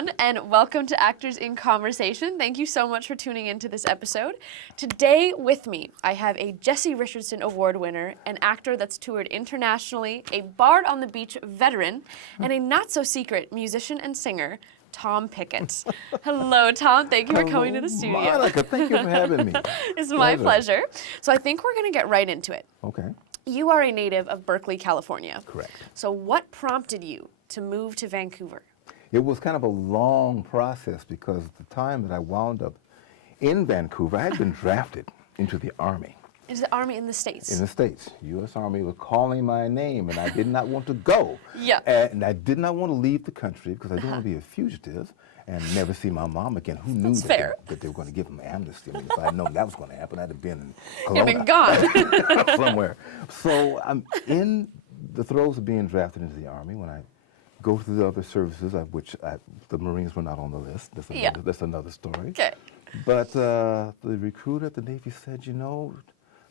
everyone, and welcome to Actors in Conversation. Thank you so much for tuning into this episode. Today with me, I have a Jesse Richardson Award winner, an actor that's toured internationally, a Bard on the Beach veteran, and a not-so-secret musician and singer, Tom Pickett. Hello, Tom. Thank you for coming to the studio. Monica, thank you for having me. It's my pleasure. So I think we're going to get right into it. Okay. You are a native of Berkeley, California. Correct. So what prompted you to move to Vancouver? It was kind of a long process because the time that I wound up in Vancouver, I had been drafted into the Army. Into the Army in the States? In the States. U.S. Army was calling my name, and I did not want to go. Yeah. And I did not want to leave the country because I didn't want to be a fugitive and never see my mom again. Who knew that they were going to give them amnesty? I mean, if I had known that was going to happen, I'd have been in Kelowna. You've been gone. Somewhere. So I'm in the throes of being drafted into the Army when I go through the other services, of which the Marines were not on the list. That's another story. Okay. But the recruiter at the Navy said, you know,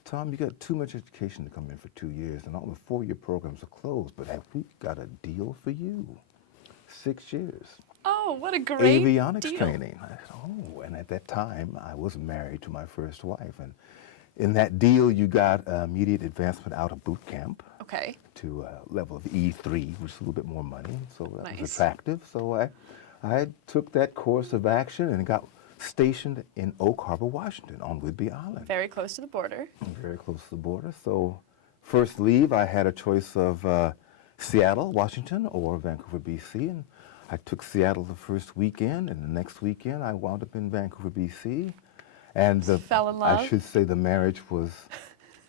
Tom, you got too much education to come in for 2 years, and all the 4-year programs are closed, but have we got a deal for you? 6 years. Oh, what a great avionics deal. training. I said, oh, and at that time, I was married to my first wife, and in that deal, you got immediate advancement out of boot camp. Okay. To a level of E3, which is a little bit more money, so that was attractive. So I took that course of action and got stationed in Oak Harbor, Washington, on Whidbey Island. Very close to the border. Very close to the border. So first leave, I had a choice of Seattle, Washington, or Vancouver, BC, and I took Seattle the first weekend, and the next weekend I wound up in Vancouver, BC, and fell in love. I should say the marriage was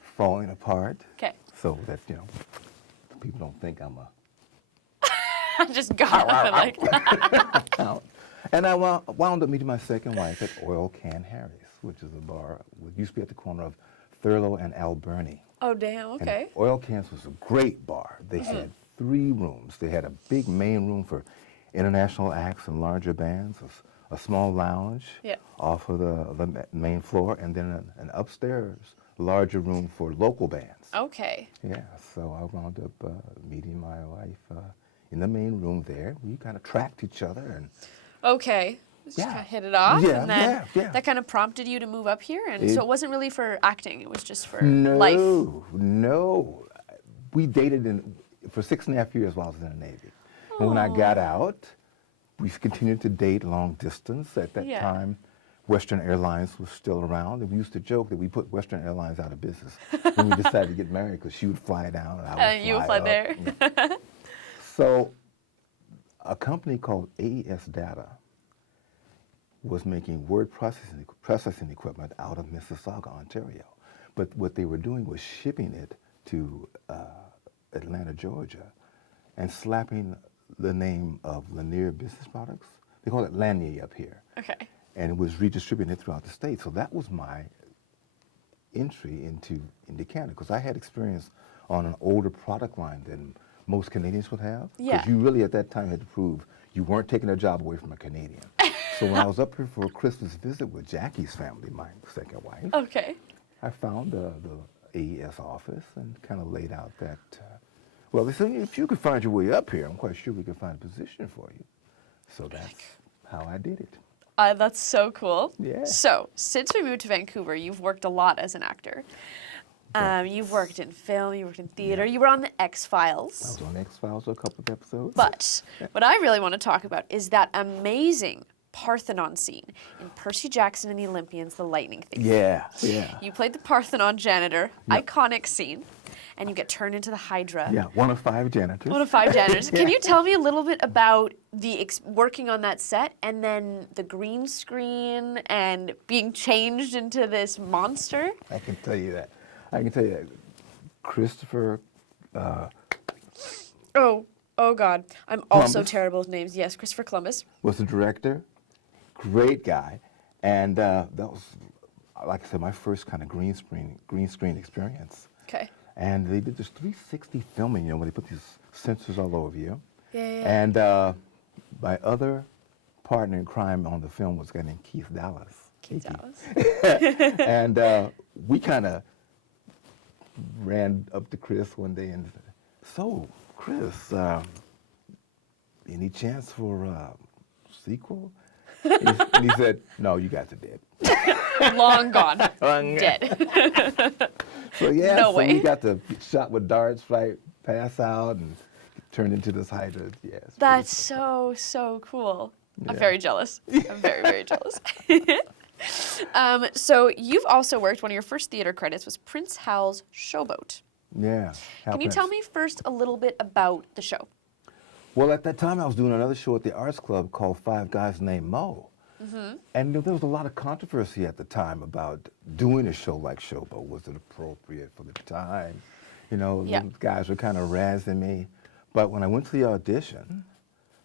falling apart. Okay. So that, you know, people don't think I'm a... I just got up and like... And I wound up meeting my second wife at Oil Can Harry's, which is a bar that used to be at the corner of Thurlow and Alberni. Oh, damn, okay. And Oil Cans was a great bar. They had 3 rooms. They had a big main room for international acts and larger bands, a small lounge off of the main floor, and then an upstairs larger room for local bands. Okay. Yeah, so I wound up meeting my wife in the main room there. We kind of tracked each other and... Okay. Just kind of hit it off, Yeah, and then yeah. that kind of prompted you to move up here, and so it wasn't really for acting; it was just for life. No. We dated for 6.5 years while I was in the Navy, and when I got out, we continued to date long distance. At that time, Western Airlines was still around, and we used to joke that we put Western Airlines out of business when we decided to get married, because she would fly down and I would you would fly up. there. So a company called AES Data was making word processing equipment out of Mississauga, Ontario. But what they were doing was shipping it to Atlanta, Georgia, and slapping the name of Lanier Business Products. They call it Lanier up here. Okay. And it was redistributing it throughout the state. So that was my entry into Canada, because I had experience on an older product line than most Canadians would have. Because you really at that time had to prove you weren't taking a job away from a Canadian. So when I was up here for a Christmas visit with Jackie's family, my second wife, I found the AES office and kind of laid out that, well, they said, if you could find your way up here, I'm quite sure we could find a position for you. So that's how I did it. That's so cool. Yeah. So since we moved to Vancouver, you've worked a lot as an actor. You've worked in film, you worked in theater, you were on the X-Files. I was on X-Files for a couple of episodes. But what I really want to talk about is that amazing Parthenon scene in Percy Jackson and the Olympians, The Lightning Thief. Yeah. You played the Parthenon janitor, iconic scene, and you get turned into the Hydra. Yeah, one of 5 janitors. One of 5 janitors. Can you tell me a little bit about the working on that set, and then the green screen and being changed into this monster? I can tell you that. Christopher... Oh God. I'm also Columbus. terrible with names. Yes, Christopher Columbus. Was the director. Great guy. And that was, like I said, my first kind of green screen experience. Okay. And they did this 360 filming, you know, where they put these sensors all over you. Yeah. And my other partner in crime on the film was a guy named Keith Dallas. Keith Dallas. And we kind of ran up to Chris one day and said, so, Chris, any chance for sequel? And he said, no, you guys are dead. Long gone. Dead. So yeah, No so way. we got to get shot with darts, right? Pass out and turn into this hydra. Yes. That's so cool. I'm Yeah. very jealous. I'm very, very jealous. So you've also worked, one of your first theater credits was Prince Hal's Showboat. Yeah. Can you tell me first a little bit about the show? Well, at that time, I was doing another show at the Arts Club called Five Guys Named Mo. And there was a lot of controversy at the time about doing a show like Showboat. Was it appropriate for the time? You know, Yeah. the guys were kind of razzing me. But when I went to the audition,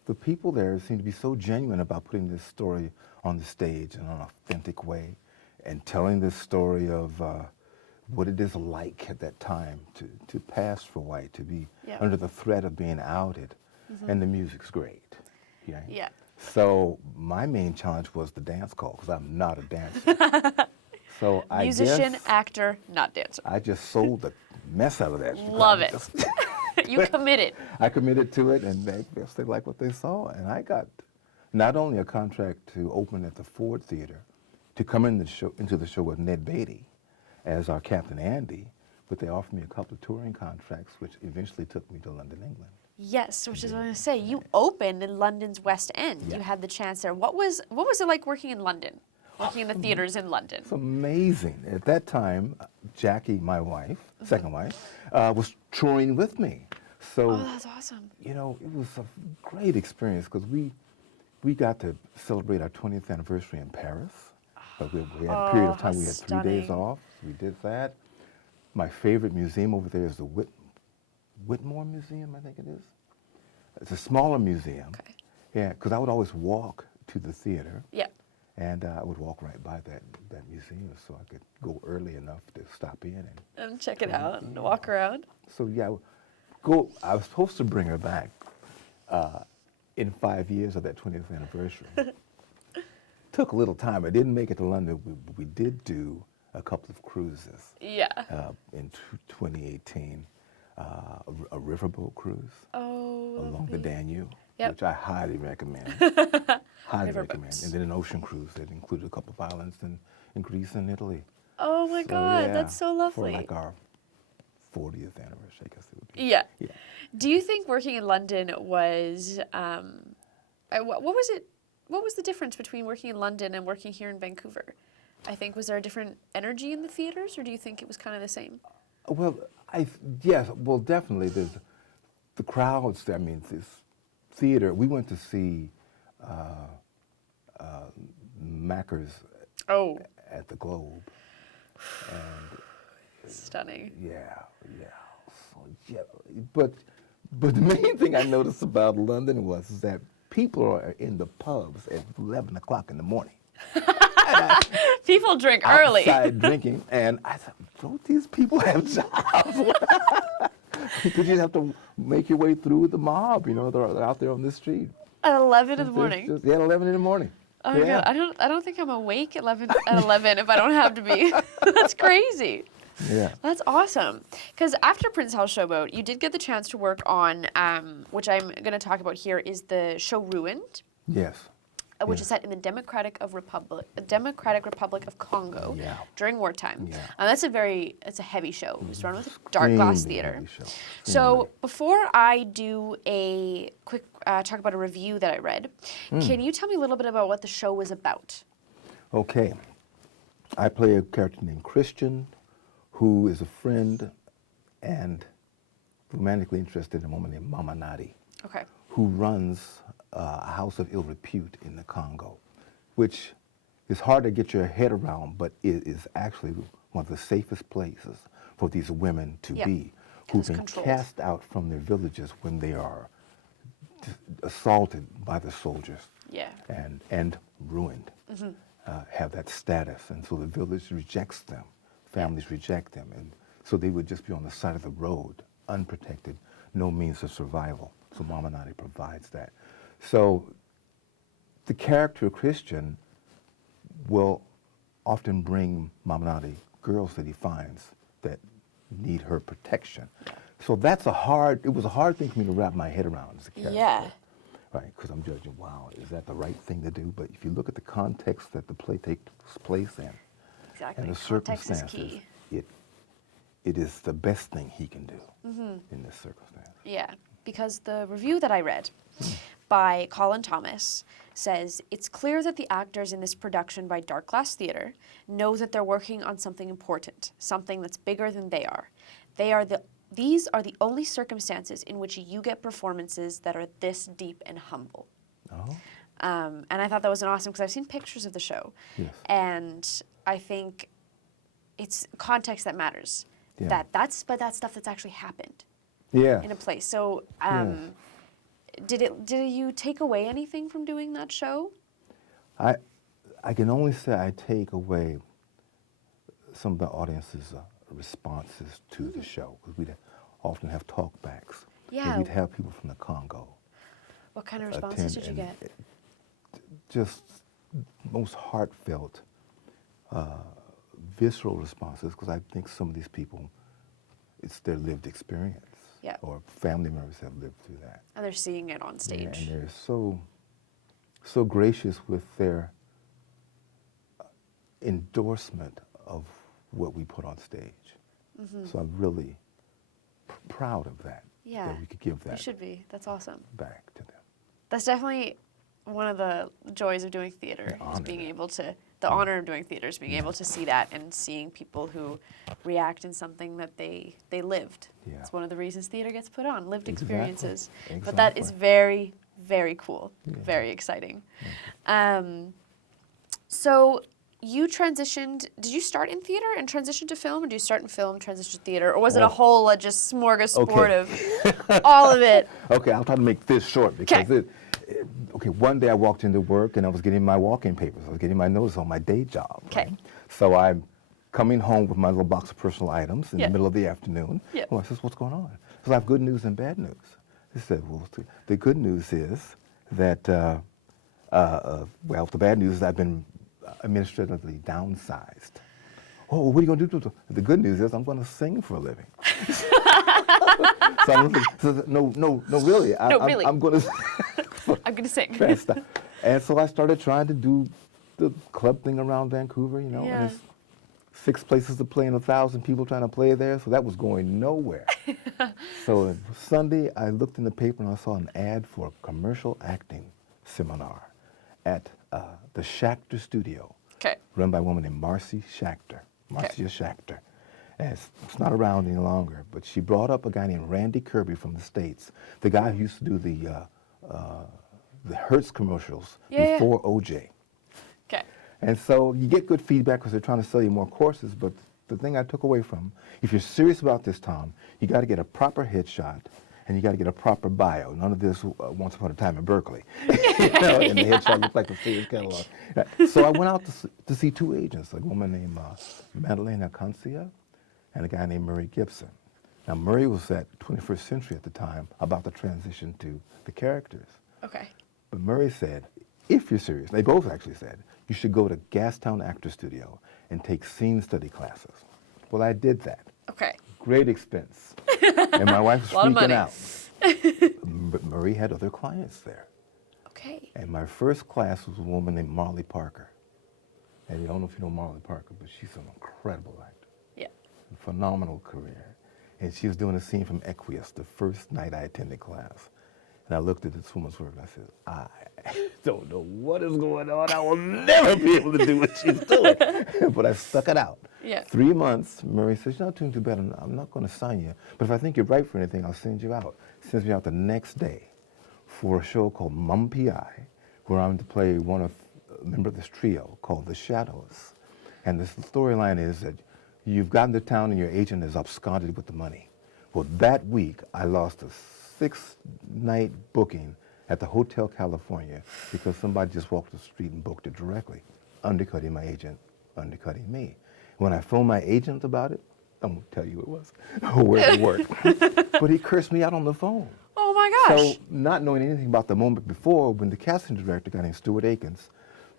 the people there seemed to be so genuine about putting this story on the stage in an authentic way and telling this story of what it is like at that time to pass for white, to be Yeah. under the threat of being outed. And the music's great. Yeah. Yeah. So my main challenge was the dance call, because I'm not a dancer. So Musician, guess actor, not dancer. I just sold the mess out of that. Love it. Just- You committed. I committed to it, and they guess they liked what they saw. And I got not only a contract to open at the Ford Theater, to come in into the show with Ned Beatty as our Captain Andy, but they offered me a couple of touring contracts, which eventually took me to London, England. Yes, which is what I was going to say. You opened in London's West End. Yeah. You had the chance there. What was it like working in London? Working in the theaters in London? It's amazing. At that time, Jackie, my wife, second wife, was touring with me. So, Oh, that's awesome. you know, it was a great experience because we got to celebrate our 20th anniversary in Paris. But we had a period of time, how we had 3 days stunning. off. We did that. My favorite museum over there is the Whitmore Museum, I think it is. It's a smaller museum. Okay. Yeah, because I would always walk to the theater. Yeah. And I would walk right by that museum so I could go early enough to stop in. And check it out and walk around. So yeah, I was supposed to bring her back in 5 years of that 20th anniversary. Took a little time. I didn't make it to London. We did do a couple of cruises Yeah. in 2018. A riverboat cruise Oh. along the Danube, Yep. which I highly recommend. Highly recommend. Riverboats. And then an ocean cruise that included a couple of islands in Greece and Italy. Oh my So, God, yeah, that's so lovely. For like our 40th anniversary, I guess it would be. Yeah. Yeah. Do you think working in London was, what was it? What was the difference between working in London and working here in Vancouver? I think, was there a different energy in the theaters, or do you think it was kind of the same? Well, yes, well, definitely. There's the crowds. I mean, this theater. We went to see Macker's Oh, at the Globe, and stunning. yeah. So yeah, but the main thing I noticed about London was that people are in the pubs at 11 o'clock in the morning. People drink early. Outside drinking, and I thought, don't these people have jobs? Because you have to make your way through the mob, you know, they're out there on the street. At 11 in the There's morning. just- yeah, 11 in the morning. Oh my God, I don't think I'm awake at 11 if I don't have to be. That's crazy. Yeah. That's awesome. Because after Prince Hal's Showboat, you did get the chance to work on, which I'm going to talk about here, is the show Ruined, Yes. which Yeah. is set in the Democratic Republic of Congo Yeah. during wartime. Yeah. It's a heavy show. It's run with a dark glass Extremely theater. heavy show. So Extremely. before I do a quick talk about a review that I read, can you tell me a little bit about what the show was about? Okay. I play a character named Christian, who is a friend and romantically interested in a woman named Mama Nadi, Okay. who runs a house of ill repute in the Congo, which is hard to get your head around, but it is actually one of the safest places for these women to Yeah, be, 'cause who've it's been controlled. cast out from their villages when they are assaulted by the soldiers Yeah. and ruined, have that status. And so the village rejects them, families reject them. And so they would just be on the side of the road, unprotected, no means of survival. So Mama Nadi provides that. So the character Christian will often bring Mama Nadi girls that he finds that need her protection. So it was a hard thing for me to wrap my head around as a character. Yeah. right? Because I'm judging, wow, is that the right thing to do? But if you look at the context that the play takes place in, Exactly. and the Context is circumstances, key. it is the best thing he can do in this circumstance. Yeah, because the review that I read by Colin Thomas says, it's clear that the actors in this production by Dark Glass Theatre know that they're working on something important, something that's bigger than they are. These are the only circumstances in which you get performances that are this deep and humble. Oh, And I thought that was an awesome, because I've seen pictures of the show. yes. And I think it's context that matters. Yeah. That's stuff that's actually happened Yeah. in a place. So Yes. did you take away anything from doing that show? I can only say I take away some of the audience's responses to the show, because we'd often have talkbacks. Yeah. And we'd have people from the Congo. What kind of responses did attend, you and get? Just most heartfelt, visceral responses, because I think some of these people, it's their lived experience. Yeah. Or family members have lived through that. And they're seeing it on Yeah, stage. and they're so gracious with their endorsement of what we put on stage. So I'm really proud of that. Yeah. That we could give You that should be. That's awesome. back to them. That's definitely one of the joys of doing theater, The is honor being that- able to, the honor of doing theater is being able to see that and seeing people who react in something that they lived. Yeah. It's one of the reasons theater gets put on, lived Exactly. experiences. But that is Exactly. very, very cool, Yeah. very exciting. So you transitioned, did you start in theater and transition to film, or did you start in film, transition to theater, or was it a Oh. whole just smorgasbord Okay. of all of it? Okay, I'll try to make this short because okay, one day I walked into work and I was getting my walk-in papers. I was getting my notice on my day job. Okay. Right? So I'm coming home with my little box of personal items in Yeah. the middle of the afternoon. Yeah. Well, I says, what's going on? So I have good news and bad news. He said, well, the good news is that, well, the bad news is I've been administratively downsized. Oh, what are you going to do? The good news is I'm going to sing for a living. So I'm like, no, really. really. I'm going to. I'm going to sing. Fast. And so I started trying to do the club thing around Vancouver, you know, Yeah. and there's 6 places to play and 1,000 people trying to play there, so that was going nowhere. So Sunday, I looked in the paper and I saw an ad for a commercial acting seminar at the Schachter Studio, Okay. run by a woman named Marcia Schachter. And it's not around any longer, but she brought up a guy named Randy Kirby from the States, the guy who used to do the Hertz commercials Yeah. before OJ. Okay. And so you get good feedback because they're trying to sell you more courses, but the thing I took away from, if you're serious about this, Tom, you got to get a proper headshot and you got to get a proper bio. None of this once upon a time in Berkeley. You know, and the headshot looked like a Sears catalog. So I went out to see 2 agents, a woman named Madeleine Acancia and a guy named Murray Gibson. Now, Murray was at 21st Century at the time about to transition to the characters. Okay. But Murray said, if you're serious, they both actually said, you should go to Gastown Actor Studio and take scene study classes. Well, I did that. Okay. Great expense. And my wife was Lot of freaking money. out. But Murray had other clients there. Okay. And my first class was a woman named Marley Parker. And you don't know if you know Marley Parker, but she's an incredible actor. Yeah. A phenomenal career. And she was doing a scene from Sḳwməthkվəy, the first night I attended class. And I looked at this woman's work and I said, I don't know what is going on. I will never be able to do what she's doing. But I stuck it out. Yeah. 3 months, Murray says, you're not doing too bad. I'm not going to sign you. But if I think you're right for anything, I'll send you out. Sends me out the next day for a show called Mum P.I., where I'm to play a member of this trio called The Shadows. And the storyline is that you've gotten to town and your agent is absconded with the money. Well, that week, I lost a 6-night booking at the Hotel California because somebody just walked the street and booked it directly, undercutting my agent, undercutting me. When I phoned my agent about it, I won't tell you who it was, or where it worked, but he cursed me out on the phone. Oh my gosh. So, not knowing anything about the moment before, when the casting director, a guy named Stuart Akins,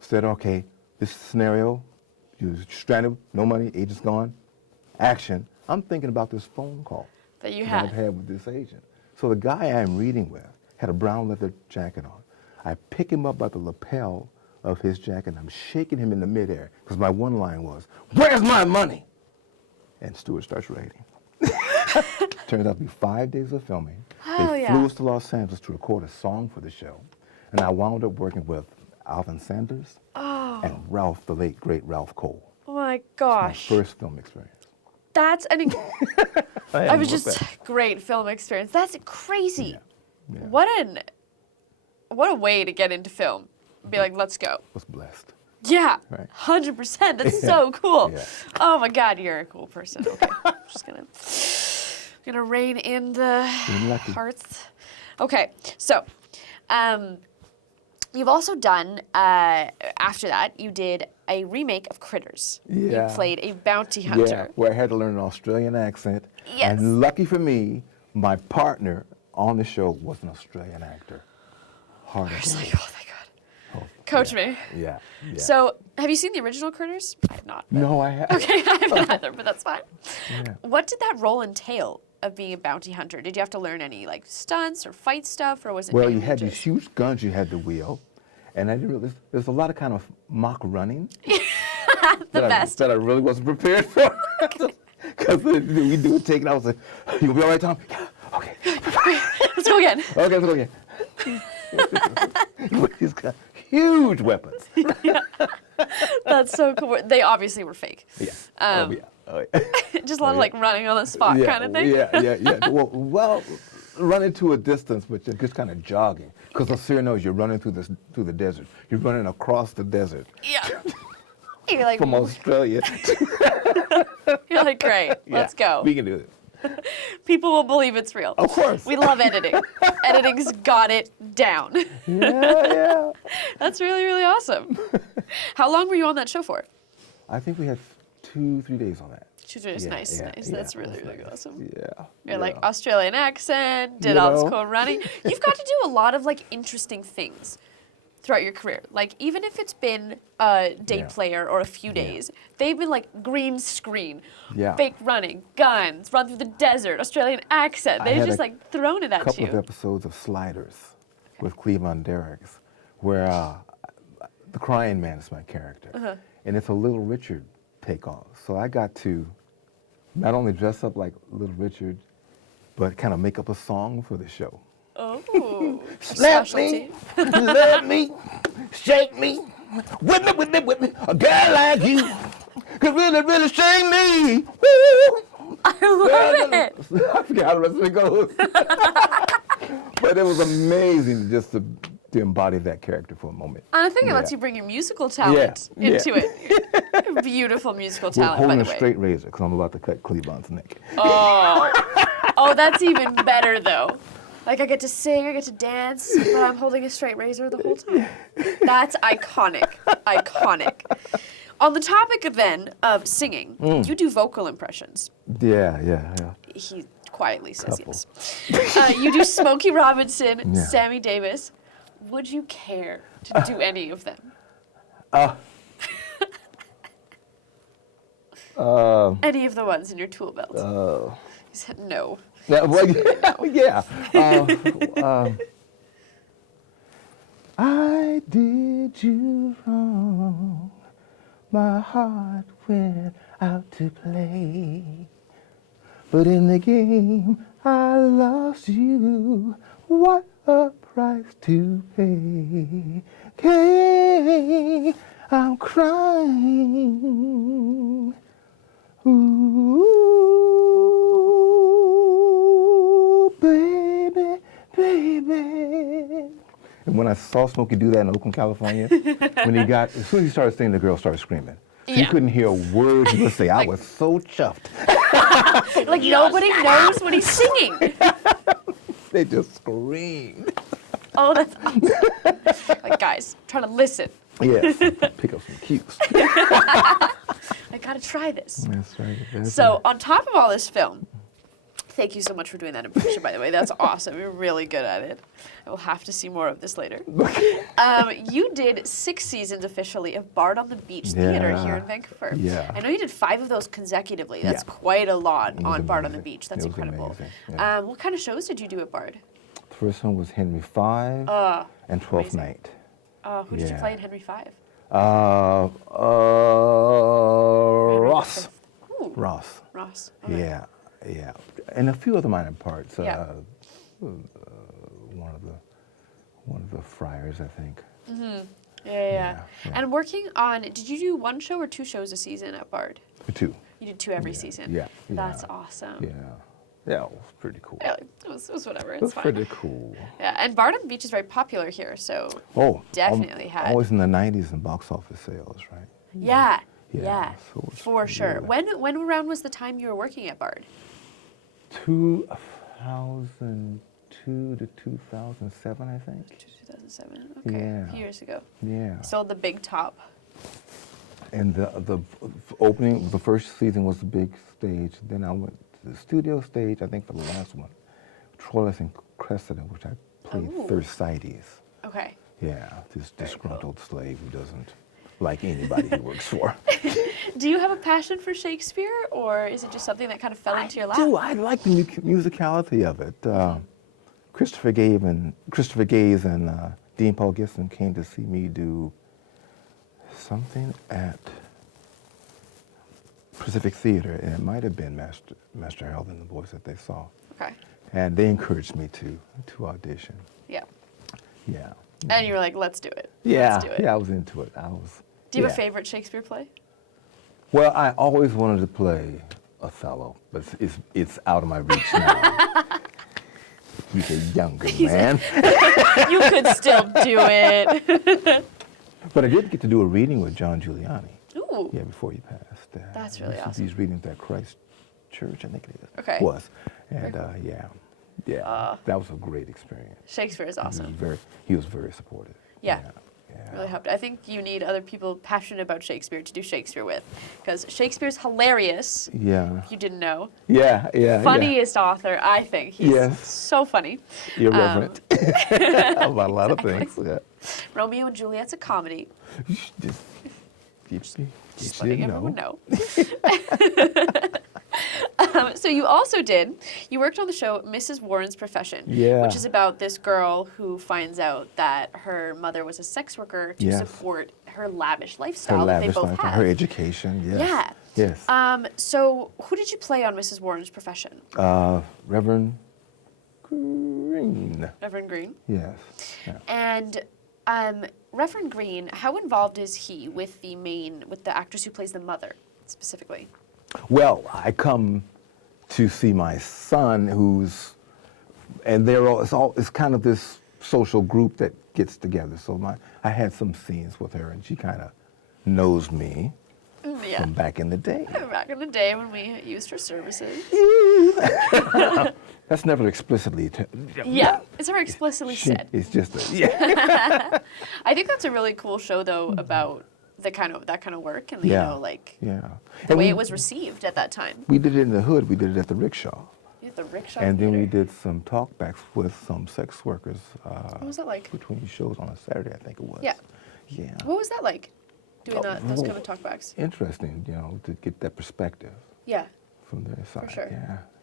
said, okay, this scenario, you're stranded, no money, agent's gone, action. I'm thinking about this phone call that you that had. I've had with this agent. So the guy I'm reading with had a brown leather jacket on, I pick him up by the lapel of his jacket, and I'm shaking him in the midair, because my one line was, "Where's my money?" And Stewart starts writing. Turns out to be 5 days of filming. They flew us to Los Angeles to record a song for the show. And I wound up working with Alvin Sanders and Ralph, the late, great Ralph Cole. Oh my gosh. My first film experience. That's I was just great film experience. That's crazy. Yeah. What a way to get into film. Be like, let's go. Was blessed. Yeah, Right. 100%. That's so cool. Yeah. Oh my God, you're a cool person. Okay, I'm just gonna rein in the hearts. Okay, so, you've also done after that you did a remake of Critters. Yeah. You played a bounty hunter. Yeah, where I had to learn an Australian accent. Yes. And lucky for me, my partner on the show was an Australian actor. Hard I to was like, believe. oh my God. Oh, Coach yeah, me. Yeah. So, have you seen the original Critters? I have not. But... No, I haven't. Okay, I haven't either, but that's fine. Yeah. What did that role entail of being a bounty hunter? Did you have to learn any like stunts or fight stuff, or was it? Well, mainly you had these just- huge guns you had to wield, and I didn't realize there's a lot of kind of mock running. best. That I really wasn't prepared for. Because we do a take, and I was like, "You gonna be all right, Tom?" Yeah. Okay. Let's go again. Okay, let's go again. With these huge weapons. That's so cool. They obviously were fake. Yeah. Oh, yeah. Just a lot of like running on the spot kind of thing. Yeah. Well, running to a distance, but you're just kind of jogging. Because Assyria knows you're running through the desert. You're running across the desert. Yeah. You're like From Australia. You're like, great, let's go. We can do it. People will believe it's real. Of course. We love editing. Editing's got it down. Yeah. That's really, really awesome. How long were you on that show for? I think we had 2-3 days on that. Nice. That's really, really nice. awesome. Yeah. You're like Australian accent, did all this cool running. You've got to do a lot of like interesting things throughout your career. Like even if it's been a day player or a few days, they've been like green screen, fake running, guns, run through the desert, Australian accent. They've just like thrown it at you. A couple of episodes of Sliders with Cleveland Derricks, where the crying man is my character, and it's a Little Richard takeoff. So I got to not only dress up like Little Richard, but kind of make up a song for the show. Oh, Slap me, love me, shake me, whip me, a girl like you could really, really shake me. Woo! I love it. I forget how the rest of it goes. But it was amazing just to embody that character for a moment. And I think it lets you bring your musical talent into it. Beautiful musical talent, We're by holding the way. a straight razor because I'm about to cut Cleveland's neck. Oh, that's even better though. Like I get to sing, I get to dance, but I'm holding a straight razor the whole time. That's iconic. Iconic. On the topic then of singing, you do vocal impressions. Yeah. He quietly says yes. You do Smokey Robinson, Sammy Davis. Would you care to do any of them? Any of the ones in your tool belt? He said no. Yeah. I did you wrong. My heart went out to play. But in the game, I lost you. What a price to pay. Okay, I'm crying. Ooh, baby. And when I saw Smokey do that in Oakland, California, as soon as he started singing, the girl started screaming. You couldn't hear a word he would say. I was so chuffed. Like nobody knows what he's singing. They just screamed. Oh, that's awesome. Like, guys, try to listen. Yes, pick up some cues. I gotta try this. That's right. So, on top of all this film, thank you so much for doing that impression, by the way. That's awesome. You're really good at it. I will have to see more of this later. You did 6 seasons officially of Bard on the Beach Theater here in Vancouver. Yeah. I know you did 5 of those consecutively. That's quite a lot on Bard on the Beach. That's incredible. Yeah. What kind of shows did you do at Bard? The first one was Henry V, and Twelfth Amazing. Night. Who did you Yeah. play in Henry V? Ross. Ooh, Ross. Ross. Okay. Yeah, yeah, and a few other minor parts. Yeah. One of the friars, I think. Yeah. Yeah. And working on, did you do one show or 2 shows a season at Bard? Two. You did 2 every Yeah, season. yeah, That's yeah. awesome. Yeah, yeah, it was pretty cool. Yeah, it was whatever. It It's was fine. pretty cool. Yeah, and Bard on the Beach is very popular here, so Oh, definitely had. always in the '90s in box office sales, right? Yeah. Yeah, Yeah. so it's For sure. really- When around was the time you were working at Bard? 2002 to 2007, I think. 2007. Okay. Yeah. A few years ago. Yeah. Sold the big top. And the opening, the first season was the big stage. Then I went to the studio stage, I think, for the last one. Troilus and Cressida, which I played Ooh. Thersites. Okay. Yeah, this Very disgruntled slave who doesn't like anybody he works for. Do you have a passion for Shakespeare, or is it just something that kind of fell into your lap? I like the musicality of it. Christopher Gaze and Dean Paul Gibson came to see me do something at Pacific Theater, and it might have been Master Harold and the Boys that they saw. Okay. And they encouraged me to audition. Yeah. Yeah. And you were like, let's do it. Yeah, Let's do it. yeah, I was into it. Do you have a yeah. favorite Shakespeare play? Well, I always wanted to play Othello, but it's out of my reach now. He's a younger man. You could still do it. But I did get to do a reading with John Giuliani. Ooh. Yeah, before he passed. That's really This is awesome. These readings at Christ Church, I think it is. Okay. Was. And that was a great experience. Shakespeare is awesome. He was very supportive. Yeah. Yeah. Really helped. I think you need other people passionate about Shakespeare to do Shakespeare with, because Shakespeare's hilarious. Yeah. If you didn't know, Yeah. funniest author, I think. He's Yes. so funny. Irreverent about a lot of things. Yeah. Romeo and Juliet's a comedy. Just Just you letting know. everyone know. So you worked on the show Mrs. Warren's Profession, Yeah. which is about this girl who finds out that her mother was a sex worker to Yes. support her lavish Her lifestyle that they lavish both life, have. her education. Yes. Yeah. Yes. So who did you play on Mrs. Warren's Profession? Reverend Green. Reverend Green. Yes. Yeah. And Reverend Green, how involved is he with the actress who plays the mother specifically? Well, I come to see my son, and it's kind of this social group that gets together. So I had some scenes with her, and she kind of knows me Yeah. from back in the day. Back in the day when we used her services. That's never explicitly. Yeah, it's never explicitly said. It's just yeah. I think that's a really cool show, though, about that kind of work and Yeah. the And way it was received at that time. We did it in the hood. We did it at the rickshaw. You had the rickshaw And then we theater. did some talkbacks with some sex workers. What was that like? Between shows on a Saturday, I think it was. Yeah. Yeah. What was that like? Doing those kind of well, talkbacks. Interesting, to get that perspective Yeah, from their side. sure.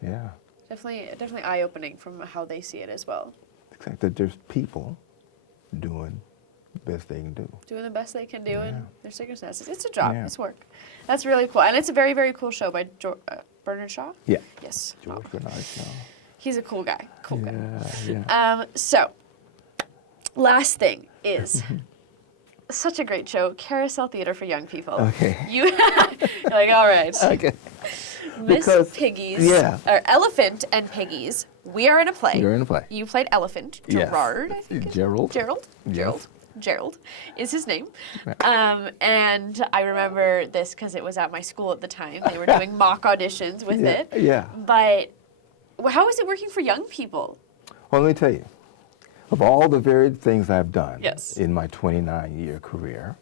Yeah. definitely eye-opening from how they see it as well. Except that there's people doing the best they can do. Doing the best they can do Yeah. in their circumstances. It's a job. Yeah. It's work. That's really cool, and it's a very, very cool show by Bernard Shaw. Yeah. Yes. George Bernard Shaw. He's a cool guy. Cool guy. Yeah. So, last thing is such a great show, Carousel Theater for Young People. Okay. You're like, all right. Okay. Miss Because- Piggies, yeah. or Elephant and Piggies. We are in a play. You're in a play. You played Elephant. Yes. Gerard, I think. Gerald. Gerald. Yes. Gerald. Gerald is his name. Right. And I remember this because it was at my school at the time. They were doing mock auditions with it. Yeah. But how is it working for young people? Well, let me tell you, of all the varied things I've done Yes. in my 29-year career,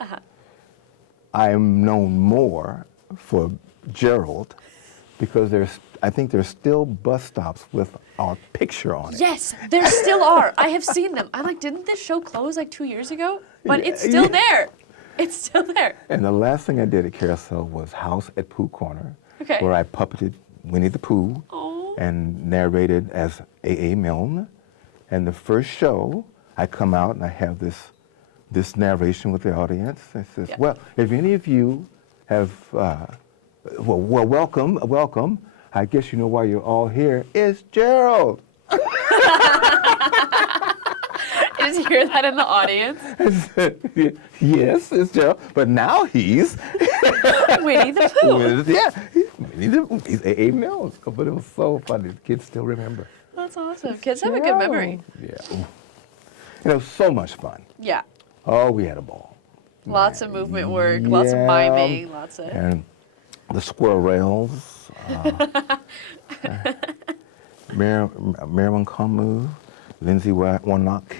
I'm known more for Gerald because I think there's still bus stops with our picture on it. Yes, there still are. I have seen them. I'm like, didn't this show close like 2 years ago? But it's still there. It's still there. And the last thing I did at Carousel was House at Pooh Corner, Okay. where I puppeted Winnie the Pooh Oh. and narrated as A.A. Milne. And the first show I come out and I have this narration with the audience. It says, Yeah. well, if any of you have, welcome. I guess you know why you're all here. It's Gerald. Did you hear that in the audience? I said, yes, it's Gerald. But now he's Winnie the Pooh. he's A.A. Mills. But it was so funny. The kids still remember. That's awesome. Kids have a good memory. Yeah. It was so much fun. Yeah. Oh, we had a ball. Lots of movement work, lots of miming, lots of... And the squirrel rails. Marilyn Kamu, Lindsay Warnock,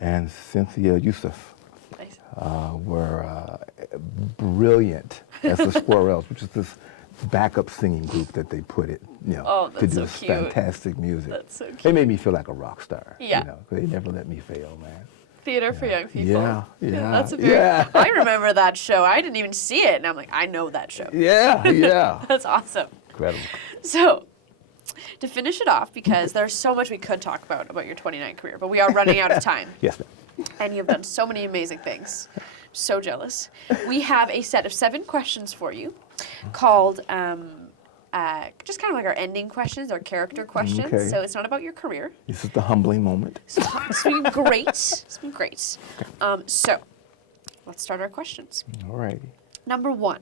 and Cynthia Yusuf Nice. were brilliant as the Squirrels, which is this backup singing group that they put it, to that's do so this cute. fantastic music. That's so cute. They made me feel like a rock star. Yeah. They never let me fail, man. Theater for young people. Yeah. That's a very... I remember that show. I didn't even see it, and I'm like, I know that show. Yeah. That's awesome. Incredible. So, to finish it off, because there's so much we could talk about your 29 career, but we are running out of time. Yes, ma'am. And you've done so many amazing things. So jealous. We have a set of 7 questions for you called just kind of like our ending questions, our character questions. Okay. So it's not about your career. This is the humbling moment. So it's been great. It's been great. So let's start our questions. All righty. Number 1.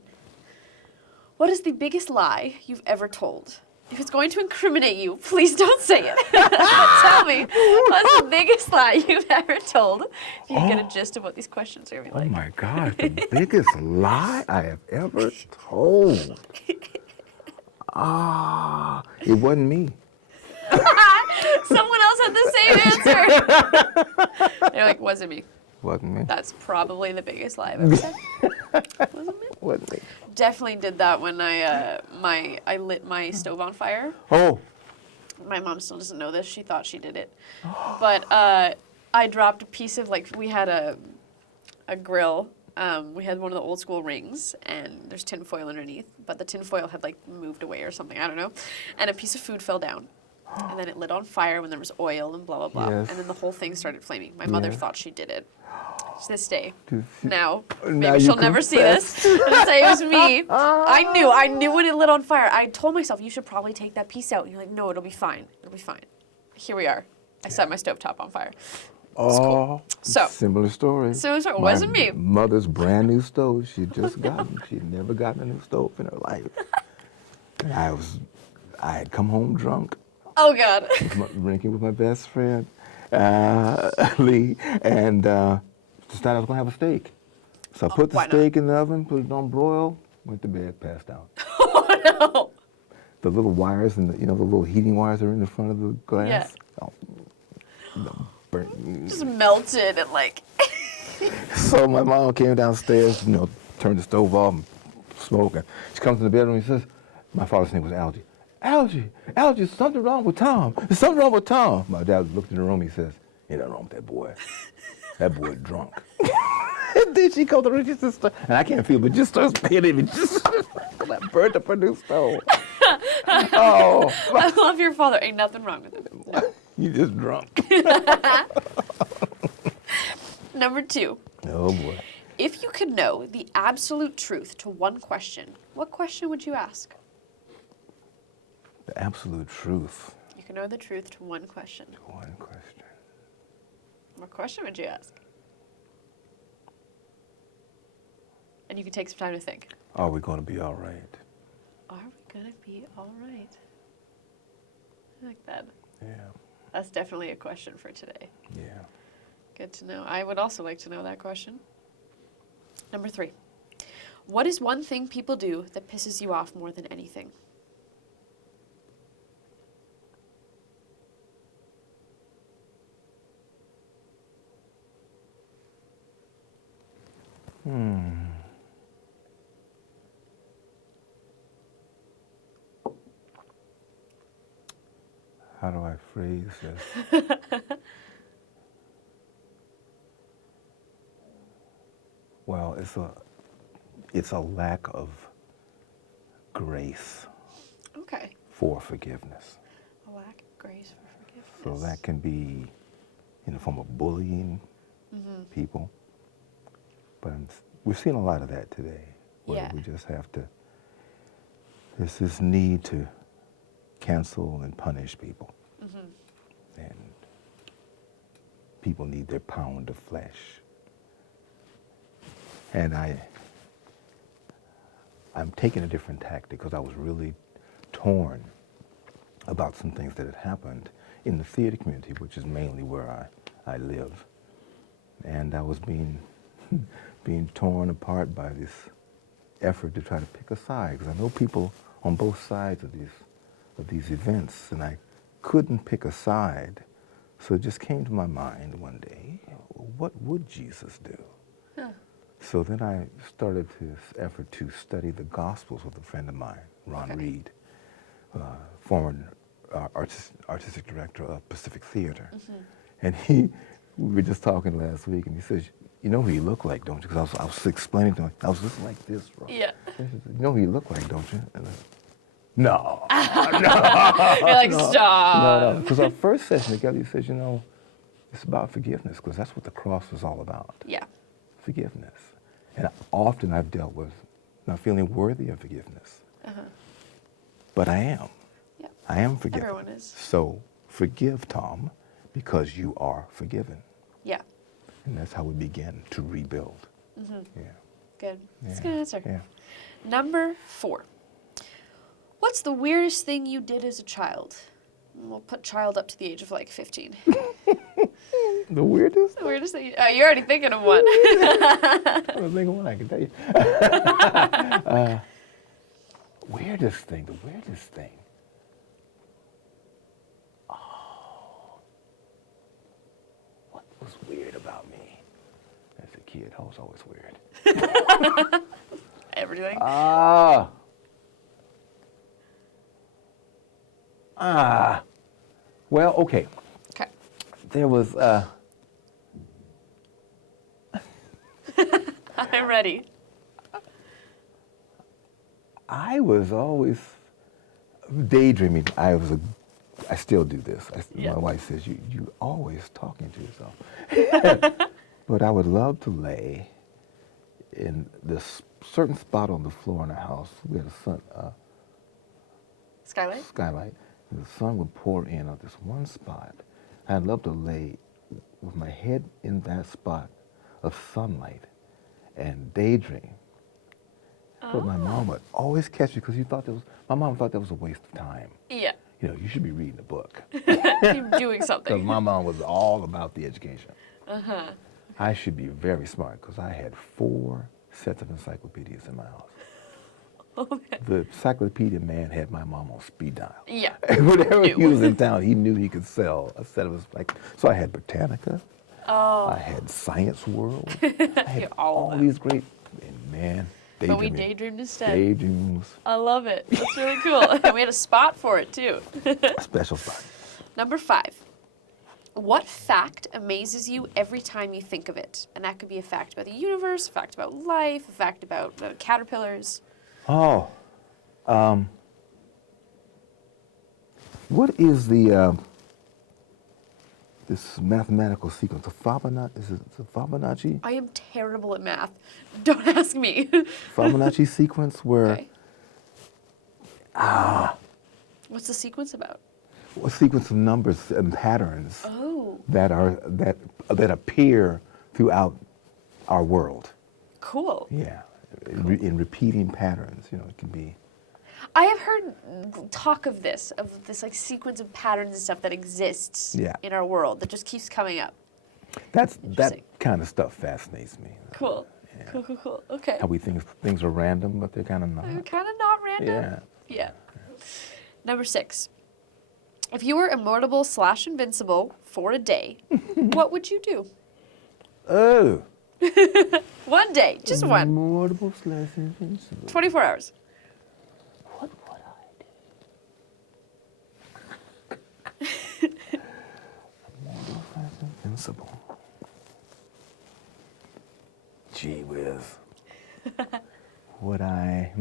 What is the biggest lie you've ever told? If it's going to incriminate you, please don't say it. Tell me, what's the biggest lie you've ever told? If you can get a gist of what these questions are going to be Oh like. my God, the biggest lie I have ever told. It wasn't me. Someone else had the same answer. They're like, wasn't me. Wasn't me. That's probably the biggest lie I've ever said. Wasn't me. Wasn't me. Definitely did that when I lit my stove on fire. Oh. My mom still doesn't know this. She thought she did it. But I dropped a piece of, we had a grill. We had one of the old school rings, and there's tin foil underneath. But the tin foil had, moved away or something. I don't know. And a piece of food fell down. And then it lit on fire when there was oil and blah, blah, blah. Yes. And then the whole thing started flaming. My mother thought she did it. To this day. Now Maybe she'll never see this. And say it was me. I knew when it lit on fire. I told myself, you should probably take that piece out. And you're like, no, it'll be fine. It'll be fine. Here we are. I set my stovetop on fire. Oh, So, similar story. So it wasn't me. Mother's brand new stove. She'd just gotten. She'd never gotten a new stove in her life. And I had come home drunk. Oh God. Drinking with my best friend, Lee, and decided I was gonna have a steak. So I put the steak in the oven, put it on broil, went to bed, passed out. Oh no. The little wires and the little heating wires are in the front of the glass. Yeah. Oh, burnt. Just melted and So my mom came downstairs, turned the stove off and smoking. She comes in the bedroom and says, my father's name was Algie. Algie, there's something wrong with Tom. There's something wrong with Tom. My dad looked in the room, he says, ain't nothing wrong with that boy. That boy drunk. And then she comes to her sister, and I can't feel, but just starts spitting and just that burnt up her new stove. Oh. I love your father. Ain't nothing wrong with him. No. You just drunk. Number 2. Oh boy. If you could know the absolute truth to one question, what question would you ask? The absolute truth. You can know the truth to one question. One question. What question would you ask? And you can take some time to think. Are we going to be all right? Are we going to be all right? I like that. Yeah. That's definitely a question for today. Yeah. Good to know. I would also like to know that question. Number 3. What is one thing people do that pisses you off more than anything? How do I phrase this? Well, it's a lack of grace Okay. for forgiveness. A lack of grace for forgiveness. So that can be in the form of bullying people. But we're seeing a lot of that today, where Yeah. we just have to, there's this need to cancel and punish people. And people need their pound of flesh. And I'm taking a different tactic because I was really torn about some things that had happened in the theater community, which is mainly where I live. And I was being torn apart by this effort to try to pick a side, because I know people on both sides of these events, and I couldn't pick a side. So it just came to my mind one day, what would Jesus do? Huh. So then I started this effort to study the Gospels with a friend of mine, Ron Reed, former artistic director of Pacific Theater. And we were just talking last week, and he says, you know who you look like, don't you? Because I was explaining to him, I was just like this, Ron. Yeah. He said, you know who you look like, don't you? And no. You're like, stop. No. Because our first session together, he says, you know, it's about forgiveness, because that's what the cross is all about. Yeah. Forgiveness. And often I've dealt with not feeling worthy of forgiveness. But I am. Yeah. I am forgiven. Everyone is. So forgive, Tom, because you are forgiven. Yeah. And that's how we begin to rebuild. Yeah. Good. That's a Yeah. good answer. Yeah. Number 4. What's the weirdest thing you did as a child? We'll put child up to the age of like 15. The weirdest? The weirdest thing. You're already thinking of one. I was thinking one I can tell you. Weirdest thing, the weirdest thing. Oh. What was weird about me as a kid? I was always weird. Everything. Well, okay. Okay. There was, I'm ready. I was always daydreaming. I still do this. Yeah. My wife says, you always talking to yourself. But I would love to lay in this certain spot on the floor in our house. We had a skylight. And the sun would pour in on this one spot. I'd love to lay with my head in that spot of sunlight and daydream. But my mom would always catch me because my mom thought that was a waste of time. Yeah. You know, you should be reading a book. You're doing something. Because my mom was all about the education. I should be very smart because I had 4 sets of encyclopedias in my house. The encyclopedia man had my mom on speed dial. Yeah. Whenever he was in town, he knew he could sell a set of his, so I had Britannica. I had Science World. I had all these great, and man, daydreaming. But we daydreamed instead. Daydreams. I love it. That's really cool. And we had a spot for it too. A special spot. Number 5. What fact amazes you every time you think of it? And that could be a fact about the universe, a fact about life, a fact about caterpillars. Oh, what is this mathematical sequence? Is it the Fibonacci? I am terrible at math. Don't ask me. Fibonacci sequence where, Okay. What's the sequence about? a sequence of numbers and patterns Oh, that appear throughout our world. cool. Yeah, in repeating patterns. You know, it can be. I have heard talk of this like sequence of patterns and stuff that exists in our world that just keeps coming up. That kind of stuff fascinates me. Cool. Yeah. Cool. Okay. How we think things are random, but they're kind of not. Kind of not random. Yeah. Number 6. If you were immortal / invincible for a day, what would you do? Oh. One day, just one. Immortal / invincible. 24 hours. What would I do? Immortal / invincible. Gee whiz. Would I?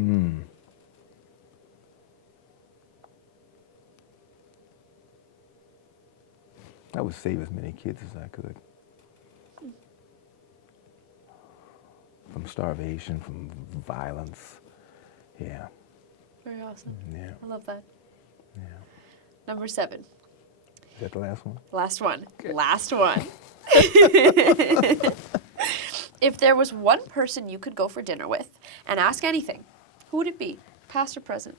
I would save as many kids as I could. From starvation, from violence. Yeah. Very awesome. Yeah. I love that. Yeah. Number 7. Is that the last one? Last one. Okay. Last one. If there was one person you could go for dinner with and ask anything, who would it be? Past or present?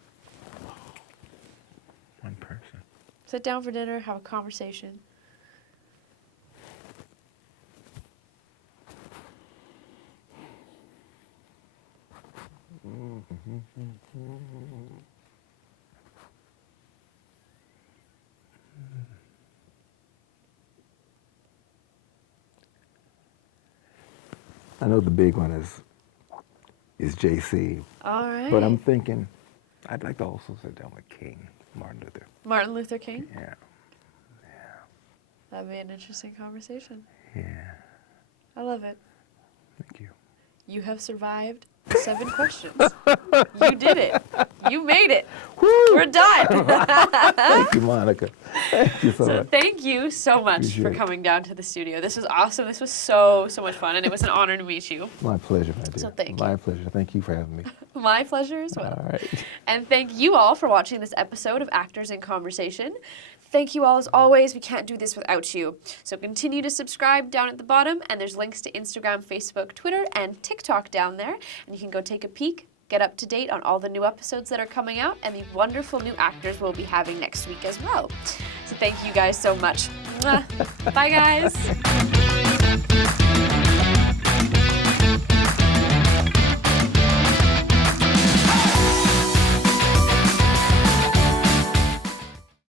One person. Sit down for dinner, have a conversation. I know the big one is JC. All right. But I'm thinking I'd like to also sit down with King, Martin Luther. Martin Luther King? Yeah. That'd be an interesting conversation. Yeah. I love it. Thank you. You have survived 7 questions. You did it. You made it. Woo! We're done. Thank you, Monica. Thank you so much. Thank you so much for coming down to the studio. This was awesome. This was so much fun, and it was an honor to meet you. My pleasure, my dear. So thank you. My pleasure. Thank you for having me. My pleasure as well. All right. And thank you all for watching this episode of Actors in Conversation. Thank you all as always. We can't do this without you. So continue to subscribe down at the bottom, and there's links to Instagram, Facebook, Twitter, and TikTok down there. And you can go take a peek, get up to date on all the new episodes that are coming out, and the wonderful new actors we'll be having next week as well. So thank you guys so much. Mwah. Bye, guys.